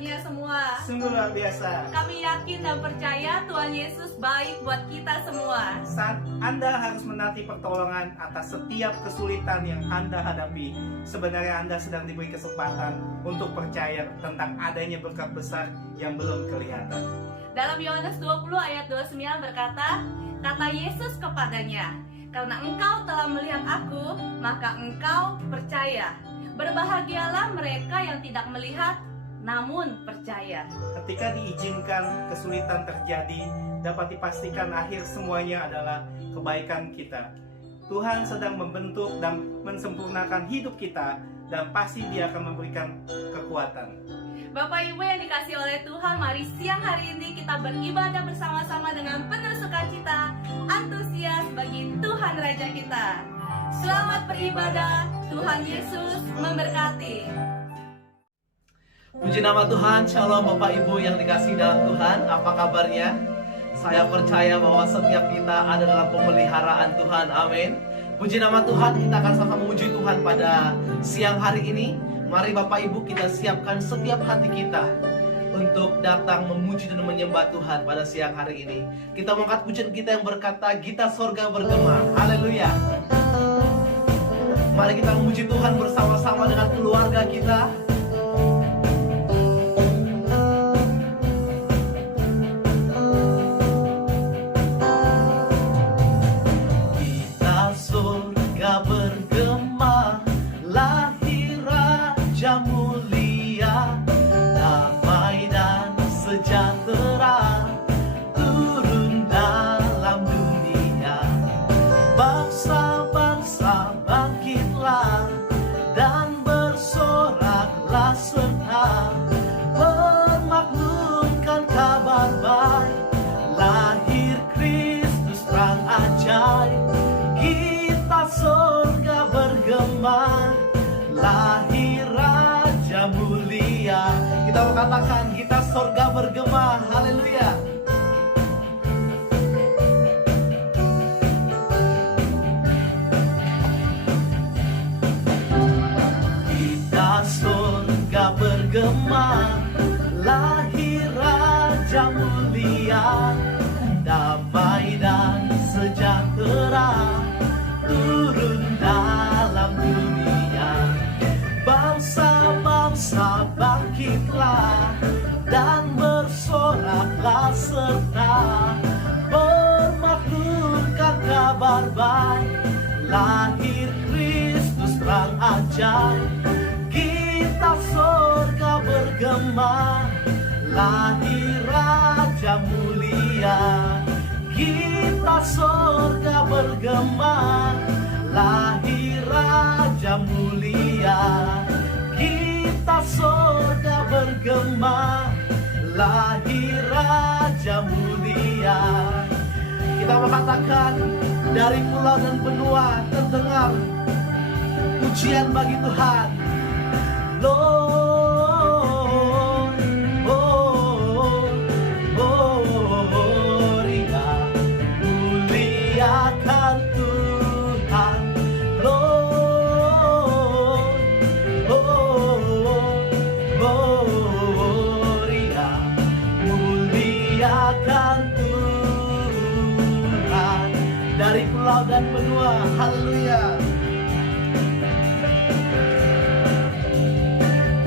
kabarnya semua? Sungguh luar biasa. Kami yakin dan percaya Tuhan Yesus baik buat kita semua. Saat Anda harus menanti pertolongan atas setiap kesulitan yang Anda hadapi, sebenarnya Anda sedang diberi kesempatan untuk percaya tentang adanya berkat besar yang belum kelihatan. Dalam Yohanes 20 ayat 29 berkata, kata Yesus kepadanya, karena engkau telah melihat aku, maka engkau percaya. Berbahagialah mereka yang tidak melihat, namun percaya. Ketika diizinkan kesulitan terjadi, dapat dipastikan akhir semuanya adalah kebaikan kita. Tuhan sedang membentuk dan mensempurnakan hidup kita, dan pasti Dia akan memberikan kekuatan. Bapak Ibu yang dikasih oleh Tuhan, mari siang hari ini kita beribadah bersama-sama dengan penuh sukacita, antusias bagi Tuhan Raja kita. Selamat beribadah, Tuhan Yesus memberkati. Puji nama Tuhan, Shalom Bapak Ibu yang dikasih dalam Tuhan. Apa kabarnya? Saya percaya bahwa setiap kita ada dalam pemeliharaan Tuhan, amin. Puji nama Tuhan, kita akan sama memuji Tuhan pada siang hari ini. Mari Bapak Ibu kita siapkan setiap hati kita untuk datang memuji dan menyembah Tuhan pada siang hari ini. Kita mengangkat pujian kita yang berkata, Gita Sorga Bergema. Haleluya. Mari kita memuji Tuhan bersama-sama dengan keluarga kita. Gita Sorga bergema, lahir Raja mulia, damai dan sejahtera turun dalam dunia. Bangsa-bangsa bangkitlah dan bersoraklah serta bermaklumkan kabar baik, lahir Kristus terang ajaib. Gita Sorga bergema, lahir Raja mulia. Kita mengatakan Gita Sorga bergema, haleluya. Gita Sorga bergema, lahir Raja mulia, damai dan sejahtera turun dalam dunia. Bangsa-bangsa bangkitlah dan bersoraklah serta bermaklumkan kabar baik, lahir Kristus terang ajaib. Gita Sorga bergema, lahir Raja mulia. Gita Sorga bergema, lahir Raja mulia. Gita Sorga bergema, lahir Raja mulia. Kita mengatakan dari pulau dan benua terdengar pujian bagi Tuhan. Lord, Gloria, muliakan Tuhan. Lord, Gloria, muliakan Tuhan. Dari pulau dan benua, haleluya.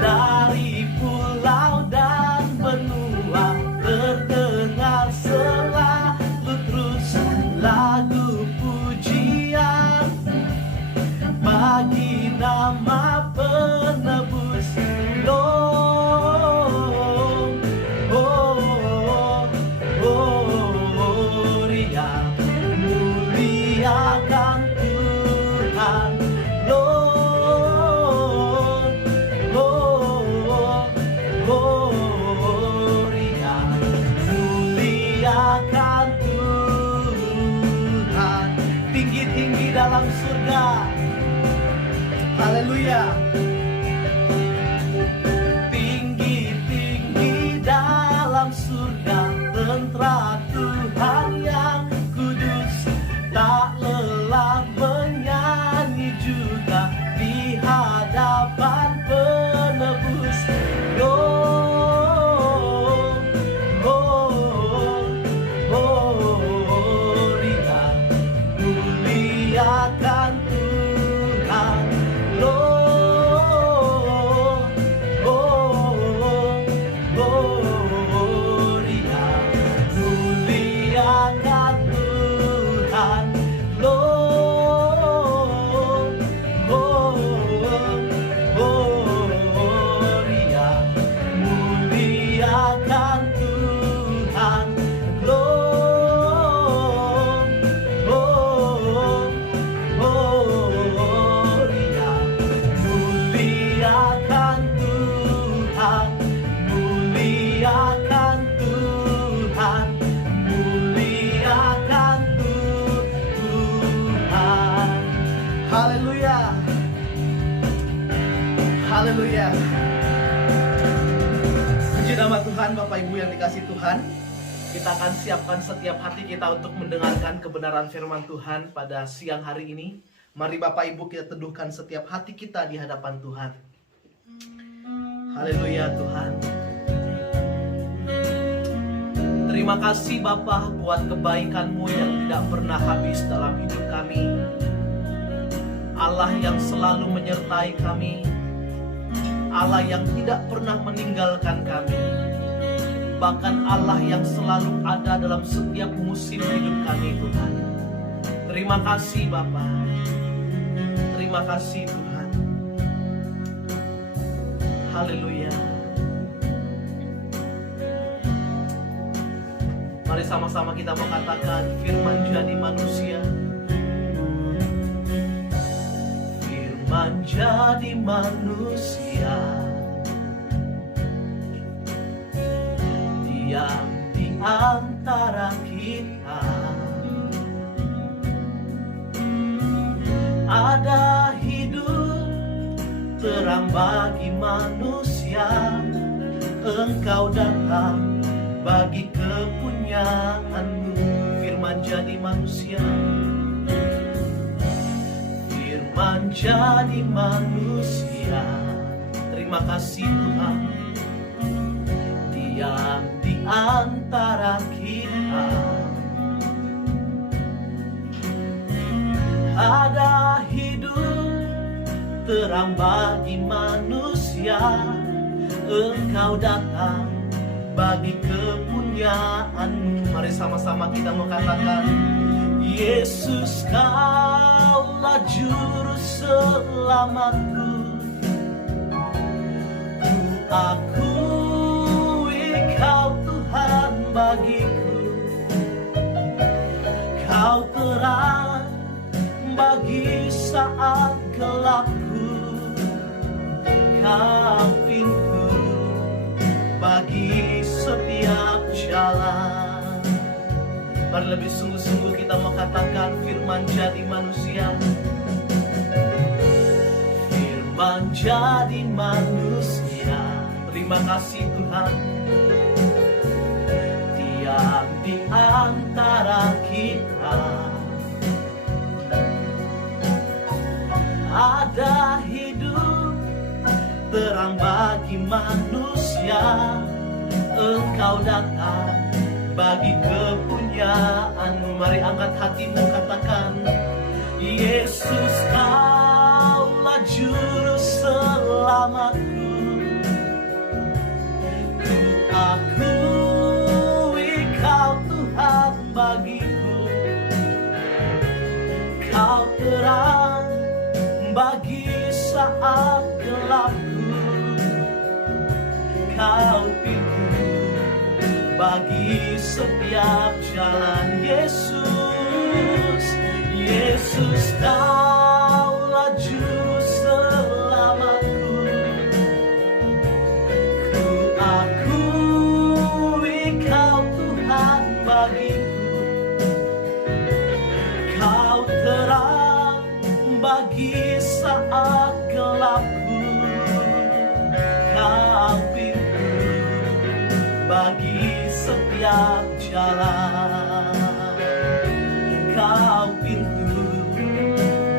Dari pulau dan benua terdengar selalu terus lagu pujian bagi nama penebus. Gloria, muliakan Tuhan. Gloria, muliakan Tuhan. Tinggi-tinggi dalam surga, haleluya. Tinggi-tinggi dalam surga, tentara Tuhan yang kudus, tak lelah menyanyi juga di hadapan penebus. Gloria, Haleluya. Puji nama Tuhan, Bapak Ibu yang dikasih Tuhan. Kita akan siapkan setiap hati kita untuk mendengarkan kebenaran firman Tuhan pada siang hari ini. Mari Bapak Ibu kita teduhkan setiap hati kita di hadapan Tuhan. Haleluya Tuhan. Terima kasih Bapa buat kebaikan-Mu yang tidak pernah habis dalam hidup kami. Allah yang selalu menyertai kami, Allah yang tidak pernah meninggalkan kami, bahkan Allah yang selalu ada dalam setiap musim hidup kami Tuhan. Terima kasih Bapa, terima kasih Tuhan. Haleluya. Mari sama-sama kita mengatakan firman jadi manusia. Menjadi manusia, diam di antara kita. Ada hidup terang bagi manusia. Engkau datang bagi kepunyaan-Mu. Firman jadi manusia, menjadi manusia. Terima kasih Tuhan. Diam di antara kita. Ada hidup terang bagi manusia. Engkau datang bagi kepunyaan-Mu. Mari sama-sama kita mengatakan, Yesus Kaulah juru selamatku. Ku akui Kau Tuhan bagiku. Kau terang bagi saat gelapku. Kau pintu bagi setiap jalan. Mari lebih sungguh-sungguh kita mengatakan firman jadi manusia. Firman jadi manusia. Terima kasih Tuhan. Diam di antara kita. Ada hidup terang bagi manusia. Engkau datang bagi kepunyaan-Mu. Mari angkat hatimu, katakan, Yesus Kaulah juru selamatku. Ku akui Kau Tuhan bagiku. Kau terang bagi saat gelapku. Kau pintu bagi setiap jalan. Yesus, Yesus Kaulah juru selamatku. Ku akui Kau Tuhan bagiku. Kau terang bagi saat gelapku. Kau pintu bagi setiap jalan. Kau pintu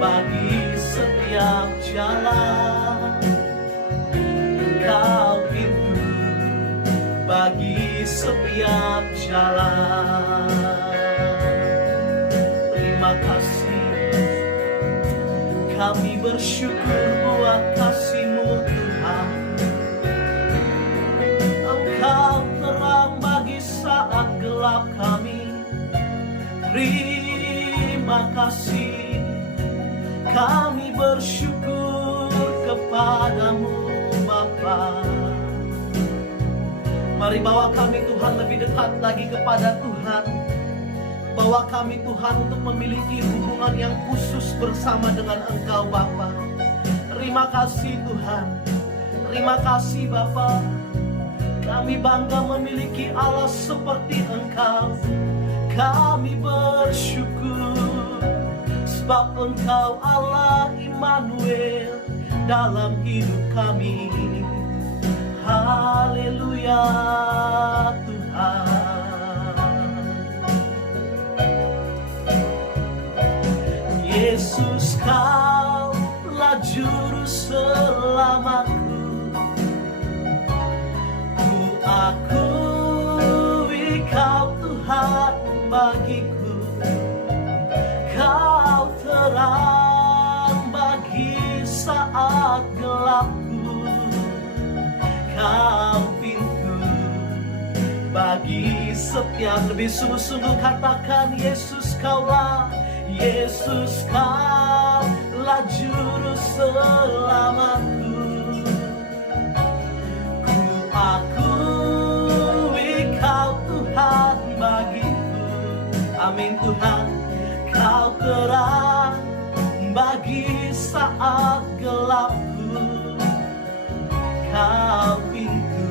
bagi setiap jalan. Kau pintu bagi setiap jalan. Terima kasih. Kami bersyukur buat kasih-Mu Tuhan. Engkau terang bagi saat gelap kami. Terima kasih. Kami bersyukur kepadamu Bapa. Mari bawa kami Tuhan lebih dekat lagi kepada Tuhan. Bawa kami Tuhan untuk memiliki hubungan yang khusus bersama dengan Engkau Bapa. Terima kasih Tuhan. Terima kasih Bapa. Kami bangga memiliki Allah seperti Engkau. Kami bersyukur sebab Engkau Allah Immanuel, dalam hidup kami. Haleluya Tuhan. Yesus, Kaulah juru selamatku. Ku akui Kau Tuhan bagiku. Kau terang bagi saat gelapku. Kau pintu bagi setiap. Lebih sungguh-sungguh katakan, Yesus Kaulah, Yesus Kaulah juru selamatku. Ku akui Kau Tuhan bagiku. Amin Tuhan. Kau terang bagi saat gelapku. Kau pintu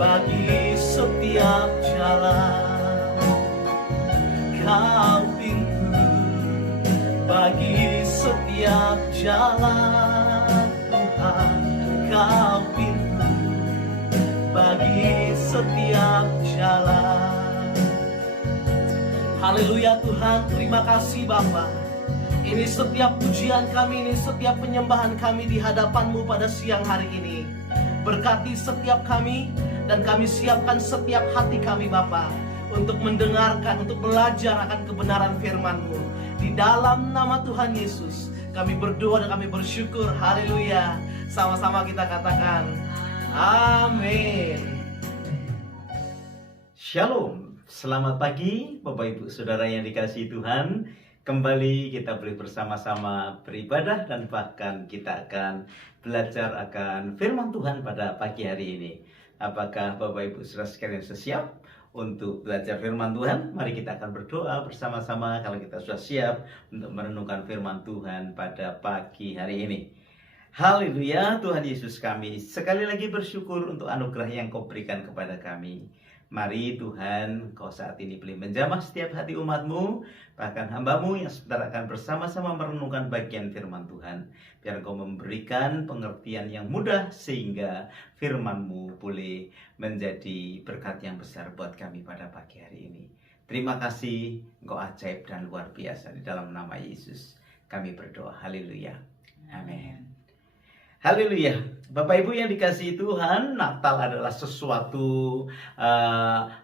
bagi setiap jalan. Kau pintu bagi setiap jalan Tuhan. Kau pintu bagi setiap jalan. Haleluya Tuhan, terima kasih Bapa. Ini setiap pujian kami, ini setiap penyembahan kami di hadapan-Mu pada siang hari ini. Berkati setiap kami, dan kami siapkan setiap hati kami Bapa, untuk mendengarkan, untuk belajar akan kebenaran firman-Mu. Di dalam nama Tuhan Yesus, kami berdoa dan kami bersyukur. Haleluya. Sama-sama kita katakan, amin. Shalom. Selamat pagi Bapak Ibu Saudara yang dikasihi Tuhan. Kembali kita boleh bersama-sama beribadah dan bahkan kita akan belajar akan firman Tuhan pada pagi hari ini. Apakah Bapak Ibu Saudara sekalian siap untuk belajar firman Tuhan? Mari kita akan berdoa bersama-sama kalau kita sudah siap untuk merenungkan firman Tuhan pada pagi hari ini. Haleluya, Tuhan Yesus, kami sekali lagi bersyukur untuk anugerah yang Kau berikan kepada kami. Mari Tuhan, Kau saat ini boleh menjamah setiap hati umat-Mu, bahkan hamba-Mu yang sebentar akan bersama-sama merenungkan bagian firman Tuhan. Biar Kau memberikan pengertian yang mudah sehingga firman-Mu boleh menjadi berkat yang besar buat kami pada pagi hari ini. Terima kasih, Engkau ajaib dan luar biasa. Di dalam nama Yesus kami berdoa. Haleluya. Amin. Haleluya. Bapak Ibu yang dikasihi Tuhan, Natal adalah sesuatu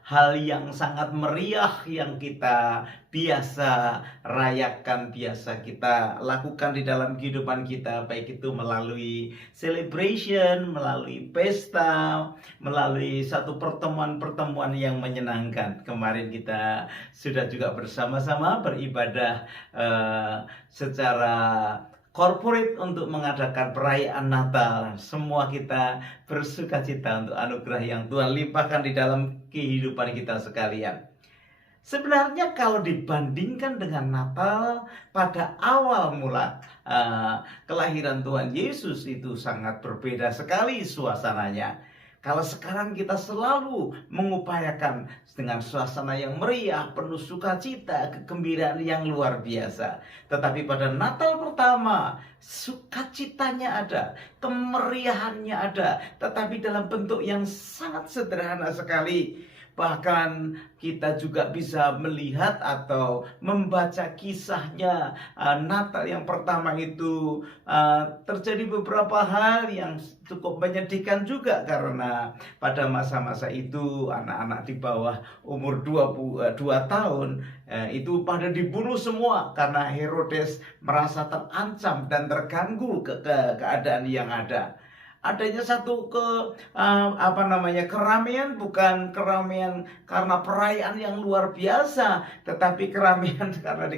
hal yang sangat meriah yang kita biasa rayakan, biasa kita lakukan di dalam kehidupan kita, baik itu melalui celebration, melalui pesta, melalui satu pertemuan-pertemuan yang menyenangkan. Kemarin kita sudah juga bersama-sama beribadah secara corporate untuk mengadakan perayaan Natal. Semua kita bersukacita untuk anugerah yang Tuhan limpahkan di dalam kehidupan kita sekalian. Sebenarnya kalau dibandingkan dengan Natal pada awal mula kelahiran Tuhan Yesus, itu sangat berbeda sekali suasananya. Kalau sekarang kita selalu mengupayakan dengan suasana yang meriah, penuh sukacita, kegembiraan yang luar biasa. Tetapi pada Natal pertama, sukacitanya ada, kemeriahannya ada, tetapi dalam bentuk yang sangat sederhana sekali. Bahkan kita juga bisa melihat atau membaca kisahnya Natal yang pertama itu terjadi beberapa hal yang cukup menyedihkan juga, karena pada masa-masa itu anak-anak di bawah umur 2 tahun itu pada dibunuh semua karena Herodes merasa terancam dan terganggu keadaan yang ada. Adanya satu keramaian, bukan keramaian karena perayaan yang luar biasa, tetapi keramaian karena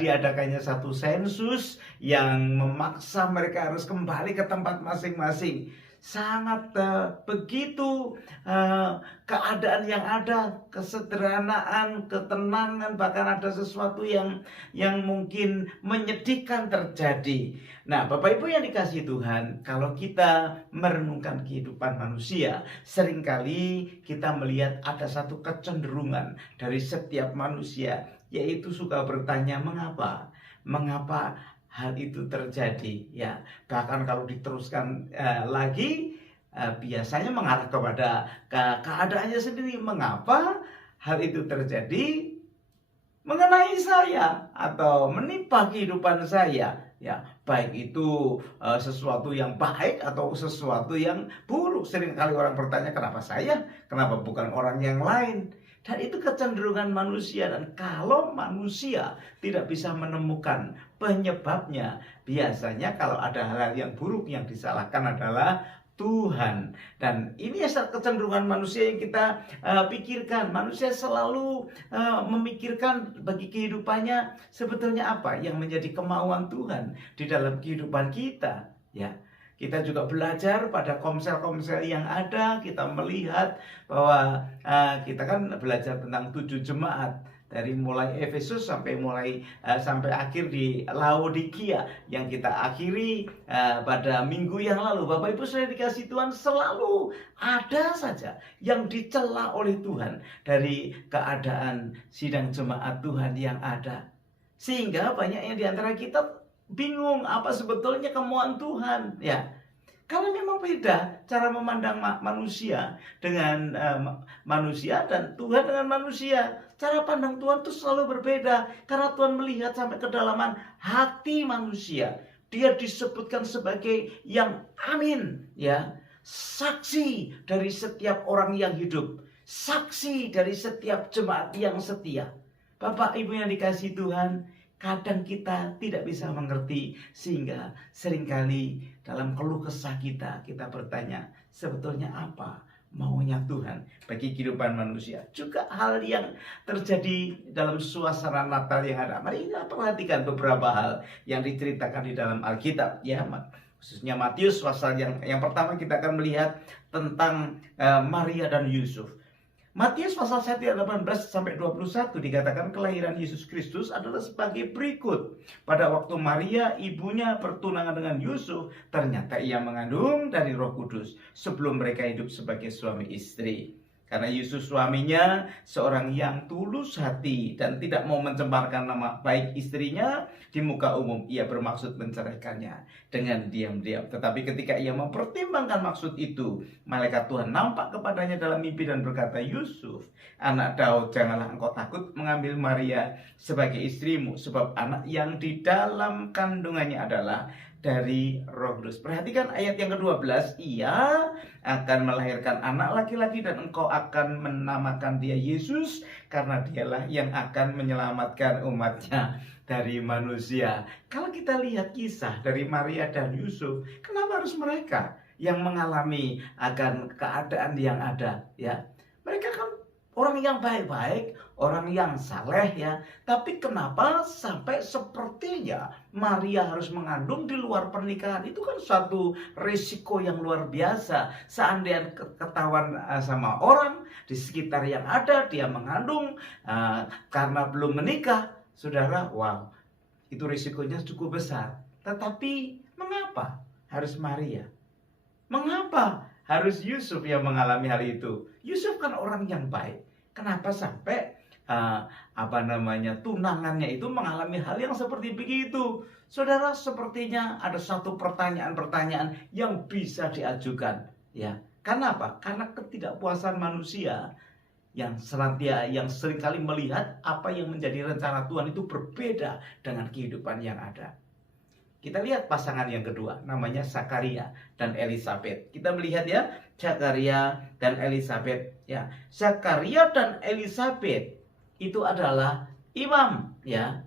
diadakannya satu sensus yang memaksa mereka harus kembali ke tempat masing-masing. Sangat begitu keadaan yang ada, kesederhanaan, ketenangan, bahkan ada sesuatu yang mungkin menyedihkan terjadi. Nah, Bapak Ibu yang dikasihi Tuhan, kalau kita merenungkan kehidupan manusia, seringkali kita melihat ada satu kecenderungan dari setiap manusia, yaitu suka bertanya mengapa? Mengapa hal itu terjadi, ya. Bahkan kalau diteruskan lagi, biasanya mengarah kepada keadaannya sendiri. Mengapa hal itu terjadi mengenai saya atau menimpa kehidupan saya, ya, baik itu sesuatu yang baik atau sesuatu yang buruk. Seringkali orang bertanya, kenapa saya, kenapa bukan orang yang lain? Dan itu kecenderungan manusia, dan kalau manusia tidak bisa menemukan penyebabnya, biasanya kalau ada hal-hal yang buruk yang disalahkan adalah Tuhan. Dan ini kecenderungan manusia yang kita pikirkan. Manusia selalu memikirkan bagi kehidupannya sebetulnya apa yang menjadi kemauan Tuhan di dalam kehidupan kita, ya. Kita juga belajar pada komsel-komsel yang ada, kita melihat bahwa kita kan belajar tentang 7 jemaat. Dari mulai Efesus sampai akhir di Laodikia yang kita akhiri pada minggu yang lalu. Bapak Ibu sudah dikasih Tuhan, selalu ada saja yang dicela oleh Tuhan dari keadaan sidang jemaat Tuhan yang ada. Sehingga banyak yang di antara kita bingung apa sebetulnya kemauan Tuhan, ya. Karena memang beda cara memandang manusia dengan manusia dan Tuhan dengan manusia. Cara pandang Tuhan itu selalu berbeda karena Tuhan melihat sampai kedalaman hati manusia. Dia disebutkan sebagai yang amin, ya. Saksi dari setiap orang yang hidup, saksi dari setiap jemaat yang setia. Bapak Ibu yang dikasihi Tuhan, kadang kita tidak bisa mengerti sehingga seringkali dalam keluh kesah kita bertanya, sebetulnya apa maunya Tuhan bagi kehidupan manusia. Juga hal yang terjadi dalam suasana Natal yang ada. Mari kita perhatikan beberapa hal yang diceritakan di dalam Alkitab, ya. Khususnya Matius pasal yang pertama kita akan melihat tentang Maria dan Yusuf. Matius pasal 1 ayat 18 sampai 21 dikatakan kelahiran Yesus Kristus adalah sebagai berikut. Pada waktu Maria ibunya bertunangan dengan Yusuf, ternyata ia mengandung dari Roh Kudus sebelum mereka hidup sebagai suami istri. Karena Yusuf suaminya seorang yang tulus hati dan tidak mau mencembarkan nama baik istrinya di muka umum, ia bermaksud menceraikannya dengan diam-diam. Tetapi ketika ia mempertimbangkan maksud itu, malaikat Tuhan nampak kepadanya dalam mimpi dan berkata, Yusuf, anak Daud, janganlah engkau takut mengambil Maria sebagai istrimu, sebab anak yang di dalam kandungannya adalah dari Roh Kudus. Perhatikan ayat yang ke-12, ia akan melahirkan anak laki-laki dan engkau akan menamakan dia Yesus karena dialah yang akan menyelamatkan umatnya dari manusia. Kalau kita lihat kisah dari Maria dan Yusuf, kenapa harus mereka yang mengalami akan keadaan yang ada, ya? Mereka kan orang yang baik-baik, orang yang saleh, ya. Tapi kenapa sampai sepertinya Maria harus mengandung di luar pernikahan? Itu kan suatu risiko yang luar biasa. Seandainya ketahuan sama orang di sekitar yang ada, dia mengandung karena belum menikah, saudara, wow, itu risikonya cukup besar. Tetapi mengapa harus Maria? Mengapa harus Yusuf yang mengalami hal itu? Yusuf kan orang yang baik. Kenapa sampai tunangannya itu mengalami hal yang seperti begitu? Saudara, sepertinya ada satu pertanyaan-pertanyaan yang bisa diajukan, ya. Karena apa? Karena ketidakpuasan manusia yang seringkali melihat apa yang menjadi rencana Tuhan itu berbeda dengan kehidupan yang ada. Kita lihat pasangan yang kedua, namanya Zakaria dan Elisabet. Kita melihat, ya, Zakaria dan Elisabet, ya. Zakaria dan Elisabet itu adalah imam, ya.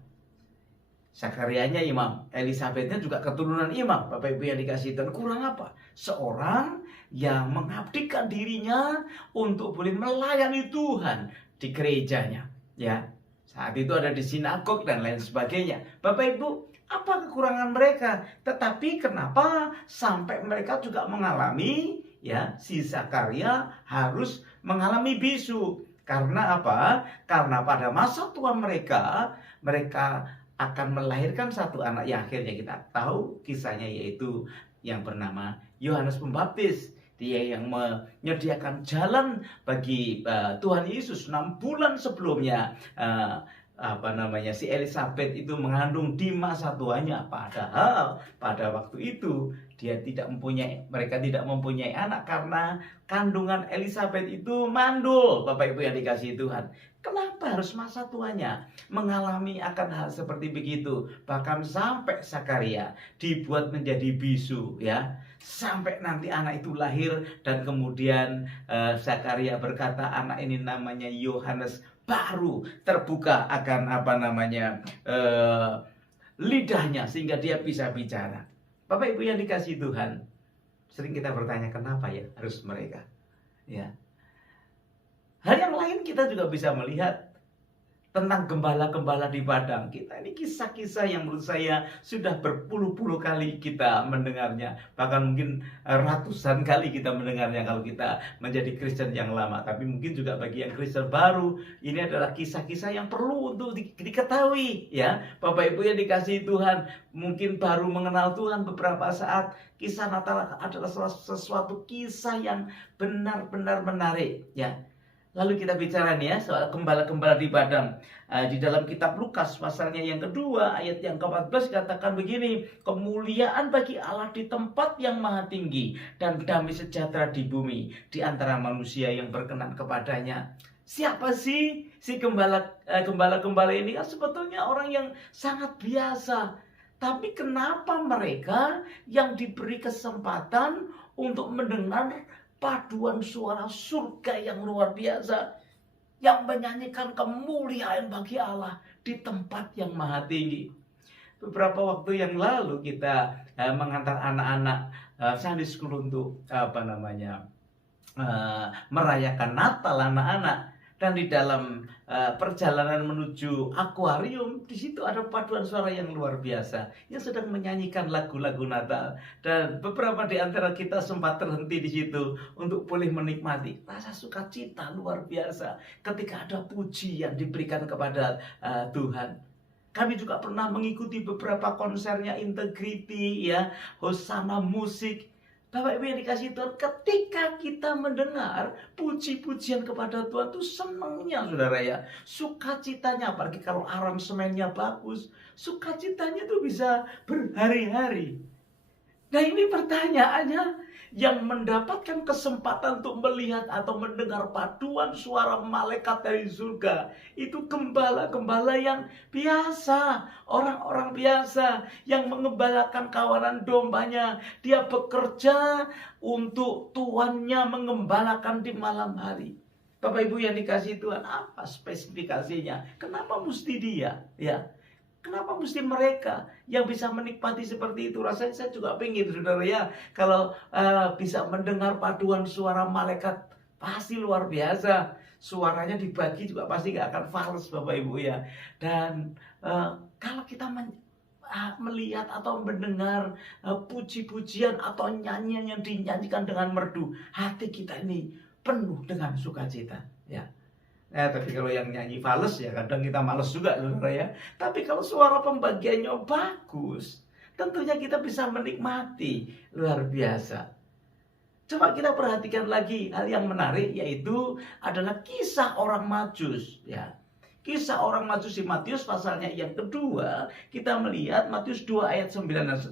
Zakarianya imam, Elisabetnya juga keturunan imam. Bapak Ibu yang dikasihi Tuhan, kurang apa? Seorang yang mengabdikan dirinya untuk boleh melayani Tuhan di gerejanya, ya. Saat itu ada di sinagog dan lain sebagainya. Bapak Ibu, apa kekurangan mereka? Tetapi kenapa sampai mereka juga mengalami, ya, si Zakaria harus mengalami bisu? Karena apa? Karena pada masa tua mereka akan melahirkan satu anak yang akhirnya kita tahu kisahnya, yaitu yang bernama Yohanes Pembaptis. Dia yang menyediakan jalan bagi Tuhan Yesus 6 bulan sebelumnya si Elizabeth itu mengandung di masa tuanya, padahal pada waktu itu mereka tidak mempunyai anak karena kandungan Elizabeth itu mandul. Bapak Ibu yang dikasihi Tuhan, kenapa harus masa tuanya mengalami akan hal seperti begitu? Bahkan sampai Zakaria dibuat menjadi bisu, ya, sampai nanti anak itu lahir dan kemudian Zakaria berkata anak ini namanya Yohanes, baru terbuka akan lidahnya sehingga dia bisa bicara. Bapak Ibu yang dikasihi Tuhan, sering kita bertanya kenapa ya harus mereka, ya. Hal yang lain kita juga bisa melihat tentang gembala-gembala di padang. Kita ini kisah-kisah yang menurut saya sudah berpuluh-puluh kali kita mendengarnya. Bahkan mungkin ratusan kali kita mendengarnya kalau kita menjadi Kristen yang lama. Tapi mungkin juga bagi yang Kristen baru, ini adalah kisah-kisah yang perlu untuk diketahui, ya. Bapak Ibu yang dikasihi Tuhan, mungkin baru mengenal Tuhan beberapa saat, kisah Natal adalah sesuatu kisah yang benar-benar menarik, ya. Lalu kita bicara nih ya soal gembala-gembala di padang. Di dalam kitab Lukas pasalnya yang kedua ayat yang ke-14 katakan begini, kemuliaan bagi Allah di tempat yang maha tinggi dan damai sejahtera di bumi di antara manusia yang berkenan kepadanya. Siapa sih si gembala-gembala ini? Kan sebetulnya orang yang sangat biasa. Tapi kenapa mereka yang diberi kesempatan untuk mendengar paduan suara surga yang luar biasa, yang menyanyikan kemuliaan bagi Allah di tempat yang maha tinggi? Beberapa waktu yang lalu kita mengantar anak-anak Sunday School untuk merayakan Natal anak-anak. Dan di dalam perjalanan menuju akuarium, di situ ada paduan suara yang luar biasa yang sedang menyanyikan lagu-lagu Natal. Dan beberapa di antara kita sempat terhenti di situ untuk boleh menikmati rasa sukacita luar biasa ketika ada puji yang diberikan kepada Tuhan. Kami juga pernah mengikuti beberapa konsernya Integrity, ya, Hosana musik. Bapak Ibu yang dikasihi Tuhan, ketika kita mendengar puji-pujian kepada Tuhan, itu senangnya saudara ya, sukacitanya, apalagi kalau aransemennya bagus, sukacitanya itu bisa berhari-hari. Nah ini pertanyaannya, yang mendapatkan kesempatan untuk melihat atau mendengar paduan suara malaikat dari surga, itu gembala-gembala yang biasa, orang-orang biasa yang mengembalakan kawanan dombanya. Dia bekerja untuk tuannya mengembalakan di malam hari. Bapak Ibu yang dikasihi Tuhan, apa spesifikasinya? Kenapa mesti dia? Ya. Kenapa mesti mereka yang bisa menikmati seperti itu? Rasanya saya juga pengen, saudara ya, kalau bisa mendengar paduan suara malaikat, pasti luar biasa. Suaranya dibagi juga pasti gak akan fals, Bapak Ibu ya. Dan kalau kita melihat atau mendengar puji-pujian atau nyanyian yang dinyanyikan dengan merdu, hati kita ini penuh dengan sukacita, ya. Tapi kalau yang nyanyi fals ya kadang kita males juga, saudara ya. Tapi kalau suara pembagiannya bagus, tentunya kita bisa menikmati, luar biasa. Coba kita perhatikan lagi hal yang menarik, yaitu adalah kisah orang Majus, ya. Kisah orang Majus di Matius pasalnya yang kedua, kita melihat Matius 2 ayat 9 dan 10.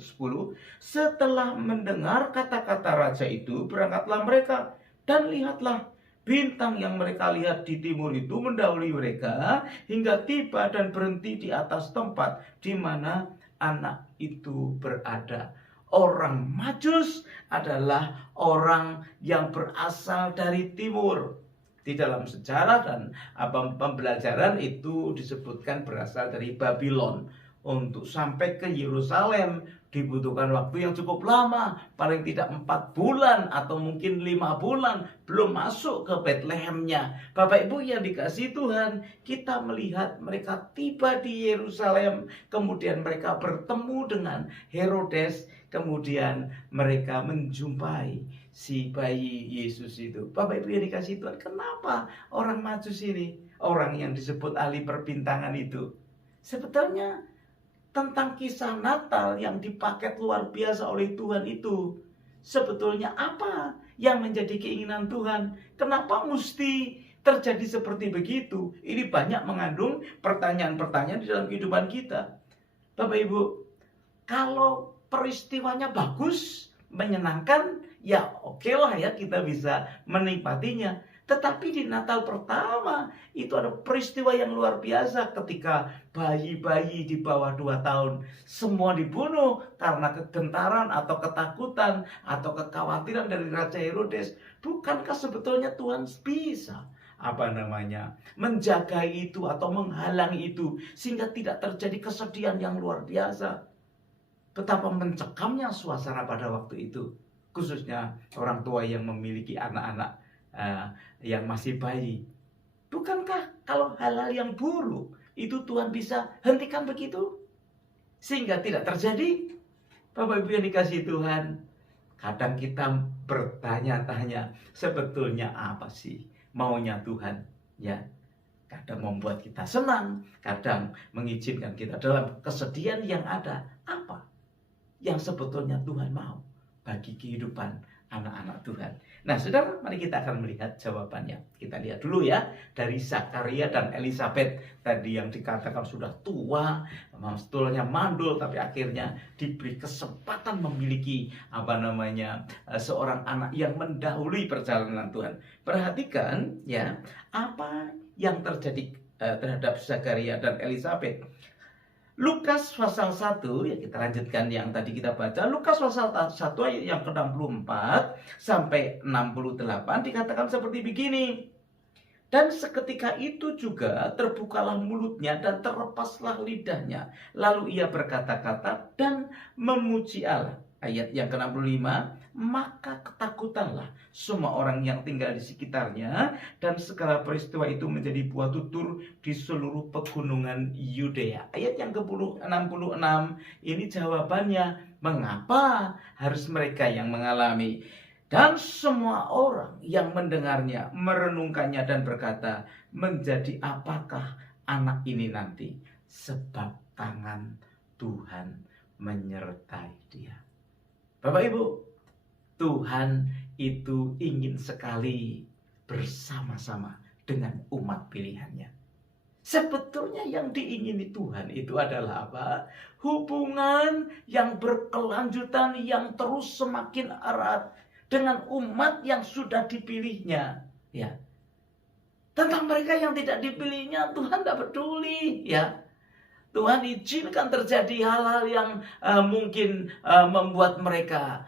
Setelah mendengar kata-kata raja itu, berangkatlah mereka dan lihatlah, bintang yang mereka lihat di timur itu mendahului mereka hingga tiba dan berhenti di atas tempat di mana anak itu berada. Orang Majus adalah orang yang berasal dari timur. Di dalam sejarah dan pembelajaran itu disebutkan berasal dari Babylon. Untuk sampai ke Yerusalem dibutuhkan waktu yang cukup lama, paling tidak 4 bulan atau mungkin 5 bulan, belum masuk ke Betlehemnya. Bapak Ibu yang dikasihi Tuhan, kita melihat mereka tiba di Yerusalem, kemudian mereka bertemu dengan Herodes, kemudian mereka menjumpai si bayi Yesus itu. Bapak Ibu yang dikasihi Tuhan, kenapa orang Majus ini, orang yang disebut ahli perbintangan itu, sebetulnya tentang kisah Natal yang dipaket luar biasa oleh Tuhan itu, sebetulnya apa yang menjadi keinginan Tuhan? Kenapa mesti terjadi seperti begitu? Ini banyak mengandung pertanyaan-pertanyaan di dalam kehidupan kita. Bapak Ibu, kalau peristiwanya bagus, menyenangkan, ya oke lah ya kita bisa menikmatinya. Tetapi di Natal pertama itu ada peristiwa yang luar biasa ketika bayi-bayi di bawah 2 tahun semua dibunuh karena kegentaran atau ketakutan atau kekhawatiran dari Raja Herodes. Bukankah sebetulnya Tuhan bisa menjaga itu atau menghalangi itu sehingga tidak terjadi kesedihan yang luar biasa? Betapa mencekamnya suasana pada waktu itu, khususnya orang tua yang memiliki anak-anak yang masih bayi. Bukankah kalau hal-hal yang buruk itu Tuhan bisa hentikan begitu sehingga tidak terjadi? Bapak Ibu yang dikasihi Tuhan, kadang kita bertanya-tanya sebetulnya apa sih maunya Tuhan, ya. Kadang membuat kita senang, kadang mengizinkan kita dalam kesedihan yang ada. Apa yang sebetulnya Tuhan mau bagi kehidupan anak-anak Tuhan? Nah, saudara, mari kita akan melihat jawabannya. Kita lihat dulu ya, dari Zakaria dan Elisabet. Tadi yang dikatakan sudah tua, sebetulnya mandul, tapi akhirnya diberi kesempatan memiliki seorang anak yang mendahului perjalanan Tuhan. Perhatikan ya, apa yang terjadi terhadap Zakaria dan Elisabet. Lukas pasal 1, ya kita lanjutkan yang tadi kita baca. Lukas pasal 1 ayat yang ke-64 sampai 68 dikatakan seperti begini. Dan seketika itu juga terbukalah mulutnya dan terlepaslah lidahnya. Lalu ia berkata-kata dan memuji Allah. Ayat yang ke-65, maka ketakutanlah semua orang yang tinggal di sekitarnya dan segala peristiwa itu menjadi buah tutur di seluruh pegunungan Yudea. Ayat yang ke-66 ini jawabannya mengapa harus mereka yang mengalami. Dan semua orang yang mendengarnya merenungkannya dan berkata, menjadi apakah anak ini nanti? Sebab tangan Tuhan menyertai dia. Bapak Ibu, Tuhan itu ingin sekali bersama-sama dengan umat pilihannya. Sebetulnya yang diingini Tuhan itu adalah apa? Hubungan yang berkelanjutan, yang terus semakin erat dengan umat yang sudah dipilihnya. Ya. Tentang mereka yang tidak dipilihnya, Tuhan tidak peduli. Ya. Tuhan izinkan terjadi hal-hal yang mungkin membuat mereka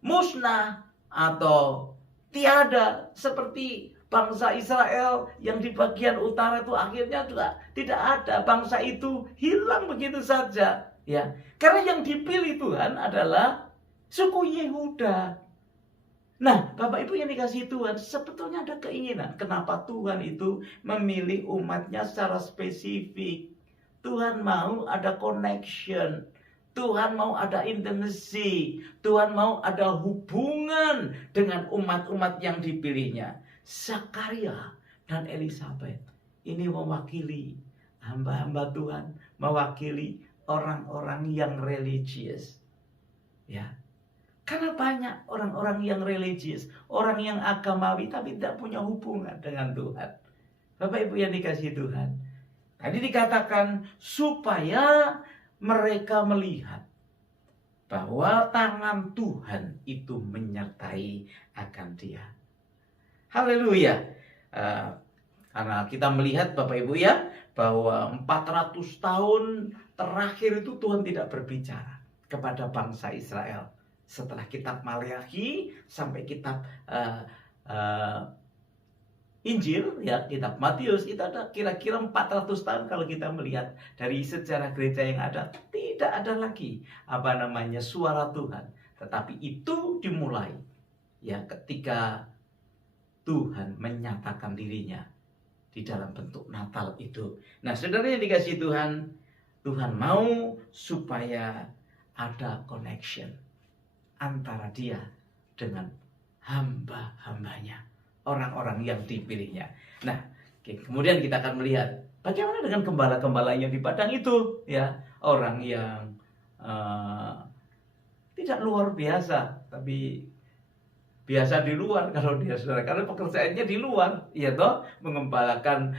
musnah atau tiada, seperti bangsa Israel yang di bagian utara itu akhirnya juga tidak ada, bangsa itu hilang begitu saja, ya. Karena yang dipilih Tuhan adalah suku Yehuda. Nah, Bapak Ibu yang dikasihi Tuhan, sebetulnya ada keinginan kenapa Tuhan itu memilih umatnya secara spesifik. Tuhan mau ada connection, Tuhan mau ada intimacy, Tuhan mau ada hubungan dengan umat-umat yang dipilihnya. Zakaria dan Elisabet ini mewakili hamba-hamba Tuhan, mewakili orang-orang yang religius. Ya. Karena banyak orang-orang yang religius, orang yang agamawi tapi tidak punya hubungan dengan Tuhan. Bapak Ibu yang dikasihi Tuhan, tadi dikatakan supaya mereka melihat bahwa tangan Tuhan itu menyertai akan dia. Haleluya. Karena kita melihat Bapak Ibu ya, bahwa 400 tahun terakhir itu Tuhan tidak berbicara kepada bangsa Israel. Setelah kitab Maleakhi sampai kitab Injil, ya, kitab Matius, itu ada kira-kira 400 tahun kalau kita melihat dari sejarah gereja yang ada. Tidak ada lagi suara Tuhan. Tetapi itu dimulai ya ketika Tuhan menyatakan dirinya di dalam bentuk Natal itu. Nah, saudara yang dikasihi Tuhan, Tuhan mau supaya ada connection antara dia dengan hamba-hambanya, orang-orang yang dipilihnya. Nah, kemudian kita akan melihat bagaimana dengan gembala-gembala yang di padang itu, ya, orang yang tidak luar biasa, tapi biasa di luar kalau dia saudara, karena pekerjaannya di luar, ya toh, mengembalakan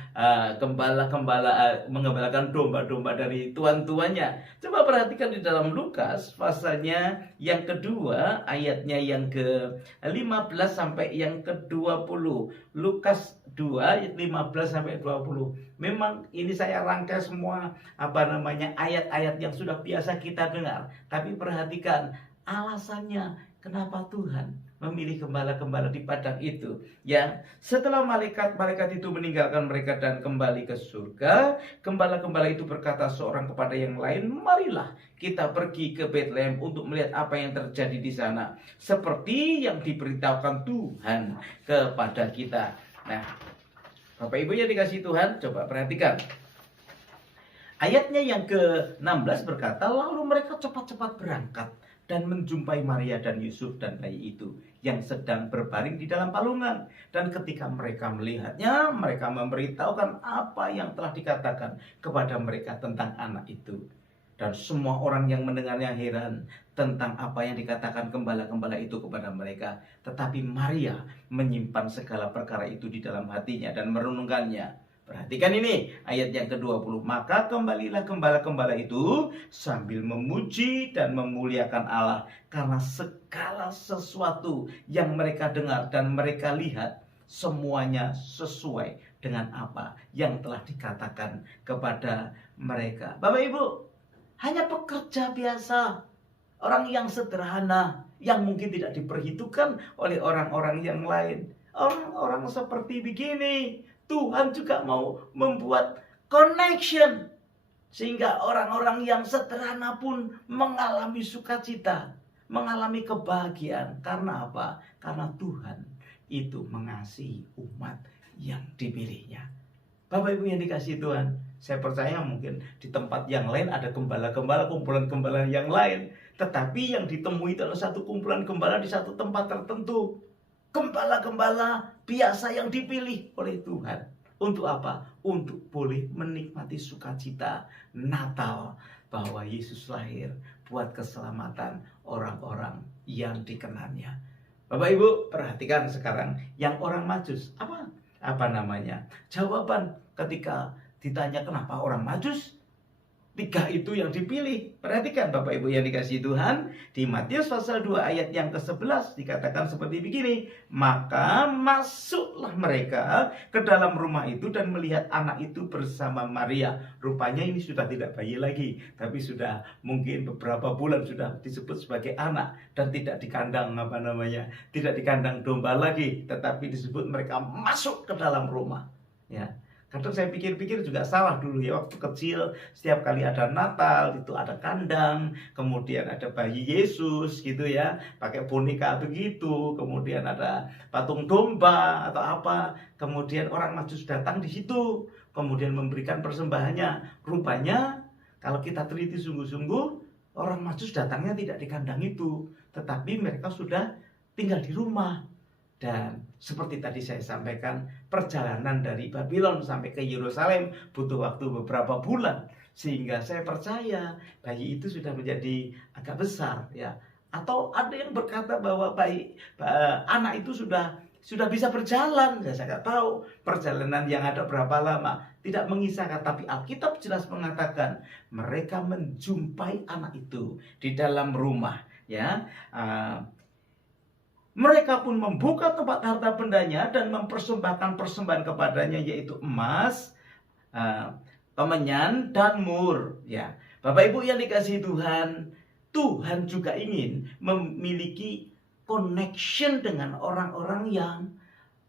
mengembalakan domba-domba dari tuan-tuannya. Coba perhatikan di dalam Lukas pasalnya yang kedua, ayatnya yang ke-15 sampai yang ke-20. Lukas 2 ayat 15 sampai 20. Memang ini saya rangkai semua ayat-ayat yang sudah biasa kita dengar, tapi perhatikan alasannya kenapa Tuhan memilih gembala-gembala di padang itu. Ya, setelah malaikat itu meninggalkan mereka dan kembali ke surga, gembala-gembala itu berkata seorang kepada yang lain, marilah kita pergi ke Betlehem untuk melihat apa yang terjadi di sana, seperti yang diberitahukan Tuhan kepada kita. Nah, Bapak Ibu yang dikasihi Tuhan, coba perhatikan. Ayatnya yang ke-16 berkata, lalu mereka cepat-cepat berangkat dan menjumpai Maria dan Yusuf dan bayi itu yang sedang berbaring di dalam palungan. Dan ketika mereka melihatnya, mereka memberitahukan apa yang telah dikatakan kepada mereka tentang anak itu. Dan semua orang yang mendengarnya heran tentang apa yang dikatakan gembala-gembala itu kepada mereka. Tetapi Maria menyimpan segala perkara itu di dalam hatinya dan merenungkannya. Perhatikan ini ayat yang ke-20. Maka kembalilah gembala-gembala itu sambil memuji dan memuliakan Allah, karena segala sesuatu yang mereka dengar dan mereka lihat semuanya sesuai dengan apa yang telah dikatakan kepada mereka. Bapak Ibu, hanya pekerja biasa, orang yang sederhana, yang mungkin tidak diperhitungkan oleh orang-orang yang lain. Orang-orang seperti begini Tuhan juga mau membuat connection, sehingga orang-orang yang sederhana pun mengalami sukacita, mengalami kebahagiaan. Karena apa? Karena Tuhan itu mengasihi umat yang dipilihnya. Bapak Ibu yang dikasihi Tuhan, saya percaya mungkin di tempat yang lain ada gembala-gembala, kumpulan gembala yang lain, tetapi yang ditemui adalah satu kumpulan gembala di satu tempat tertentu. Gembala-gembala biasa yang dipilih oleh Tuhan. Untuk apa? Untuk boleh menikmati sukacita Natal, bahwa Yesus lahir buat keselamatan orang-orang yang dikenalnya. Bapak Ibu, perhatikan sekarang yang orang Majus. Apa namanya? Jawaban ketika ditanya kenapa orang Majus, 3 itu yang dipilih. Perhatikan Bapak Ibu yang dikasihi Tuhan, di Matius pasal 2 ayat yang ke-11 dikatakan seperti begini. Maka masuklah mereka ke dalam rumah itu dan melihat anak itu bersama Maria. Rupanya ini sudah tidak bayi lagi, tapi sudah mungkin beberapa bulan sudah disebut sebagai anak, dan tidak di kandang tidak di kandang domba lagi, tetapi disebut mereka masuk ke dalam rumah. Ya. Kadang saya pikir-pikir juga salah dulu ya, waktu kecil setiap kali ada Natal itu ada kandang, kemudian ada bayi Yesus gitu ya, pakai boneka begitu, kemudian ada patung domba atau apa, kemudian orang Majus datang di situ, kemudian memberikan persembahannya. Rupanya kalau kita teliti sungguh-sungguh, orang Majus datangnya tidak di kandang itu, tetapi mereka sudah tinggal di rumah. Dan seperti tadi saya sampaikan, perjalanan dari Babylon sampai ke Yerusalem butuh waktu beberapa bulan. Sehingga saya percaya bayi itu sudah menjadi agak besar ya. Atau ada yang berkata bahwa anak itu sudah bisa berjalan. Saya nggak tahu perjalanan yang ada berapa lama. Tidak mengisahkan, tapi Alkitab jelas mengatakan mereka menjumpai anak itu di dalam rumah ya. Mereka pun membuka tempat harta bendanya dan mempersembahkan persembahan kepadanya, yaitu emas, kemenyan, dan mur. Ya, Bapak Ibu yang dikasihi Tuhan, Tuhan juga ingin memiliki connection dengan orang-orang yang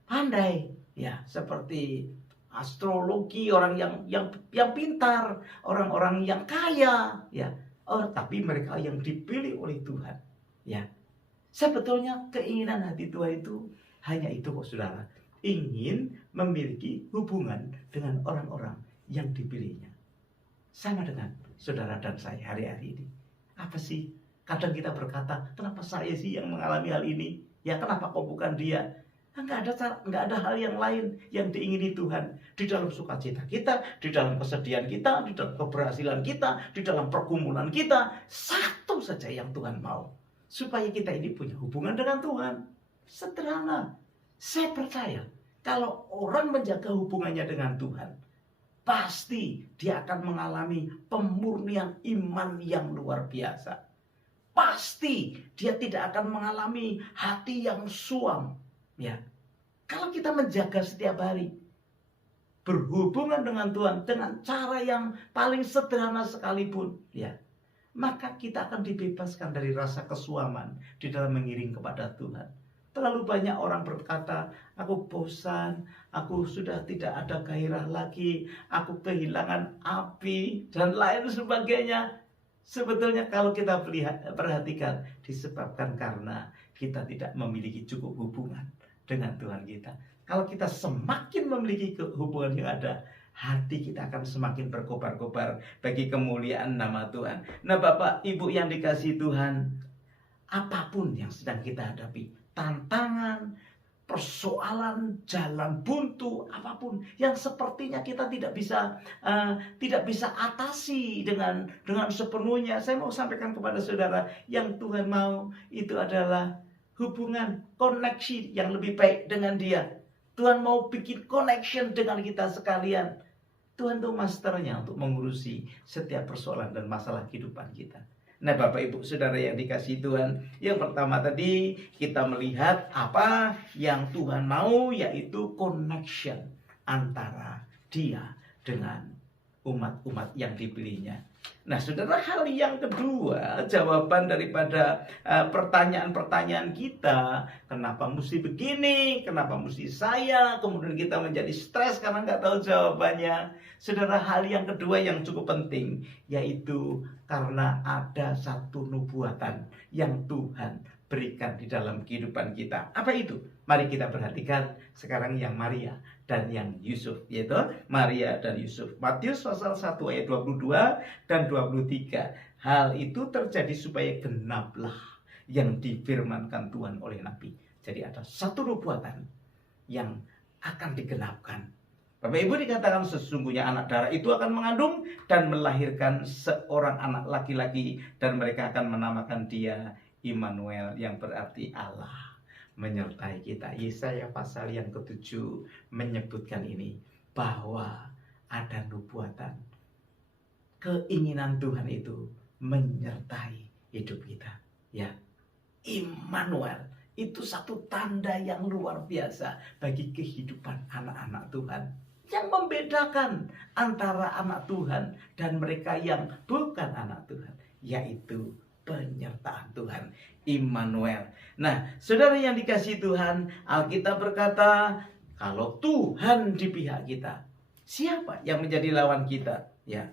pandai, ya, seperti astrologi, orang yang pintar, orang-orang yang kaya, ya. Tapi mereka yang dipilih oleh Tuhan, ya. Sebetulnya keinginan hati Tuhan itu hanya itu kok saudara, ingin memiliki hubungan dengan orang-orang yang dipilihnya. Sama dengan saudara dan saya hari-hari ini. Apa sih? Kadang kita berkata, kenapa saya sih yang mengalami hal ini? Ya kenapa kok bukan dia? Enggak ada hal yang lain yang diingini Tuhan. Di dalam sukacita kita, di dalam kesedihan kita, di dalam keberhasilan kita, di dalam pergumulan kita, satu saja yang Tuhan mau. Supaya kita ini punya hubungan dengan Tuhan. Sederhana. Saya percaya kalau orang menjaga hubungannya dengan Tuhan, pasti dia akan mengalami pemurnian iman yang luar biasa. Pasti dia tidak akan mengalami hati yang suam. Ya, kalau kita menjaga setiap hari berhubungan dengan Tuhan dengan cara yang paling sederhana sekalipun, ya, maka kita akan dibebaskan dari rasa kesuaman di dalam mengiring kepada Tuhan. Terlalu banyak orang berkata, aku bosan, aku sudah tidak ada gairah lagi, aku kehilangan api, dan lain sebagainya. Sebetulnya kalau kita perhatikan, disebabkan karena kita tidak memiliki cukup hubungan dengan Tuhan kita. Kalau kita semakin memiliki hubungan yang ada, hati kita akan semakin berkobar-kobar bagi kemuliaan nama Tuhan. Nah, Bapak, Ibu yang dikasihi Tuhan, apapun yang sedang kita hadapi, tantangan, persoalan, jalan buntu, apapun yang sepertinya kita tidak bisa atasi dengan sepenuhnya. Saya mau sampaikan kepada saudara, yang Tuhan mau itu adalah hubungan, koneksi yang lebih baik dengan Dia. Tuhan mau bikin connection dengan kita sekalian. Tuhan itu masternya untuk mengurusi setiap persoalan dan masalah kehidupan kita. Nah, Bapak Ibu Saudara yang dikasihi Tuhan, yang pertama tadi kita melihat apa yang Tuhan mau, yaitu connection antara Dia dengan umat-umat yang dipilihnya. Nah, saudara, hal yang kedua, jawaban daripada pertanyaan-pertanyaan kita, kenapa mesti begini, kenapa mesti saya, kemudian kita menjadi stres karena nggak tahu jawabannya. Saudara, hal yang kedua yang cukup penting, yaitu karena ada satu nubuatan yang Tuhan berikan di dalam kehidupan kita. Apa itu? Mari kita perhatikan sekarang yang Maria dan yang Yusuf, yaitu Maria dan Yusuf. Matius pasal 1 ayat 22 dan 23. Hal itu terjadi supaya genaplah yang difirmankan Tuhan oleh Nabi. Jadi ada satu nubuatan yang akan digenapkan. Bapak Ibu, dikatakan sesungguhnya anak darah itu akan mengandung dan melahirkan seorang anak laki-laki, dan mereka akan menamakan dia Immanuel, yang berarti Allah menyertai kita. Yesaya pasal yang ke-7 menyebutkan ini, bahwa ada nubuatan, keinginan Tuhan itu menyertai hidup kita. Ya, Immanuel itu satu tanda yang luar biasa bagi kehidupan anak-anak Tuhan, yang membedakan antara anak Tuhan dan mereka yang bukan anak Tuhan, yaitu penyertaan Tuhan, Immanuel. Nah, saudara yang dikasihi Tuhan, Alkitab berkata, kalau Tuhan di pihak kita, siapa yang menjadi lawan kita? Ya.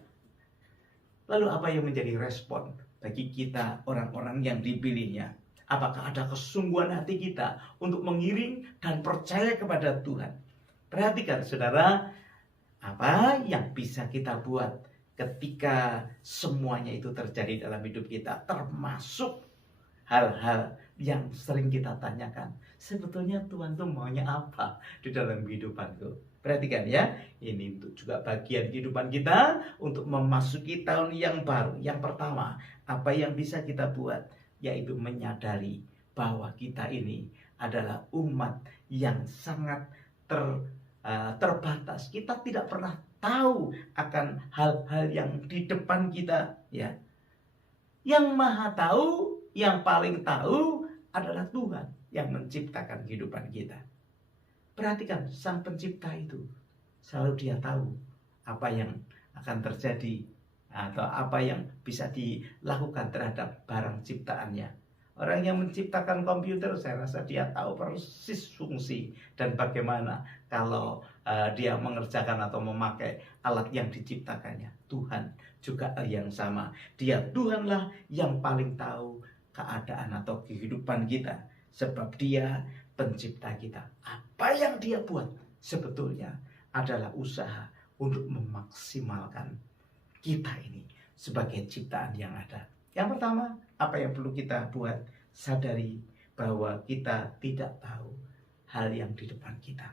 Lalu apa yang menjadi respon bagi kita, orang-orang yang dipilihnya? Apakah ada kesungguhan hati kita untuk mengiring dan percaya kepada Tuhan? Perhatikan, saudara, apa yang bisa kita buat ketika semuanya itu terjadi dalam hidup kita, termasuk hal-hal yang sering kita tanyakan. Sebetulnya Tuhan tuh maunya apa di dalam kehidupanku? Perhatikan ya, ini untuk juga bagian kehidupan kita untuk memasuki tahun yang baru. Yang pertama, apa yang bisa kita buat? Yaitu menyadari bahwa kita ini adalah umat yang sangat terbatas. Kita tidak pernah tahu akan hal-hal yang di depan kita, ya. Yang maha tahu, yang paling tahu adalah Tuhan yang menciptakan kehidupan kita. Perhatikan, Sang Pencipta itu selalu Dia tahu apa yang akan terjadi atau apa yang bisa dilakukan terhadap barang ciptaannya. Orang yang menciptakan komputer, saya rasa dia tahu persis fungsi dan bagaimana kalau dia mengerjakan atau memakai alat yang diciptakannya. Tuhan juga yang sama. Dia Tuhanlah yang paling tahu keadaan atau kehidupan kita, sebab Dia pencipta kita. Apa yang Dia buat sebetulnya adalah usaha untuk memaksimalkan kita ini sebagai ciptaan yang ada. Yang pertama, apa yang perlu kita buat? Sadari bahwa kita tidak tahu hal yang di depan kita.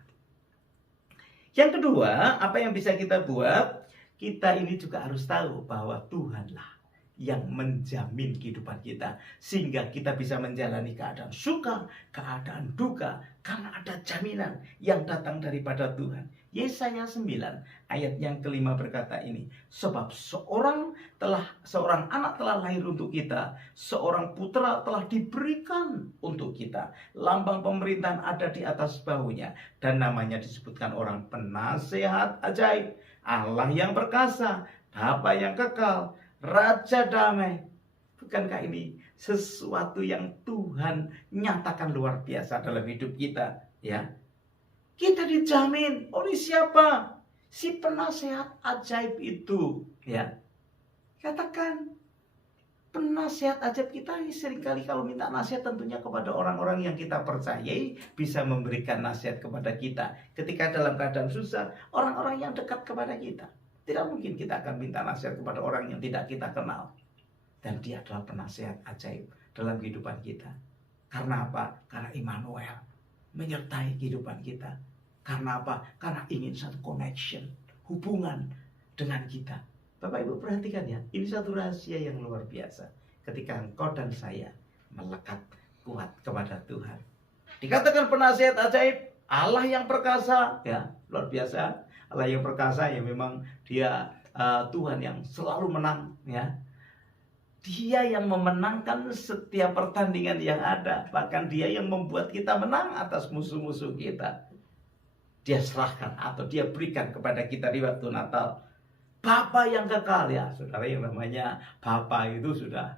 Yang kedua, apa yang bisa kita buat? Kita ini juga harus tahu bahwa Tuhanlah yang menjamin kehidupan kita, sehingga kita bisa menjalani keadaan suka, keadaan duka, karena ada jaminan yang datang daripada Tuhan. Yesaya 9 ayat yang kelima berkata ini, sebab seorang anak telah lahir untuk kita, seorang putra telah diberikan untuk kita, lambang pemerintahan ada di atas bahunya, dan namanya disebutkan orang penasehat ajaib, Allah yang perkasa, Bapa yang kekal, Raja damai. Bukankah ini sesuatu yang Tuhan nyatakan luar biasa dalam hidup kita, ya? Kita dijamin oleh siapa? Si penasehat ajaib itu, ya. Katakan, penasehat ajaib kita ini seringkali kalau minta nasihat tentunya kepada orang-orang yang kita percayai bisa memberikan nasihat kepada kita ketika dalam keadaan susah, orang-orang yang dekat kepada kita. Tidak mungkin kita akan minta nasihat kepada orang yang tidak kita kenal. Dan dia adalah penasehat ajaib dalam kehidupan kita. Karena apa? Karena Immanuel menyertai kehidupan kita. Karena apa? Karena ingin satu connection, hubungan dengan kita. Bapak Ibu perhatikan ya, ini satu rahasia yang luar biasa. Ketika engkau dan saya melekat kuat kepada Tuhan. Dikatakan penasehat ajaib, Allah yang perkasa, ya luar biasa. Allah yang perkasa ya memang dia Tuhan yang selalu menang, ya. Dia yang memenangkan setiap pertandingan yang ada, bahkan dia yang membuat kita menang atas musuh-musuh kita. Dia serahkan atau dia berikan kepada kita di waktu Natal Bapa yang kekal, ya saudara. Yang namanya Bapa itu sudah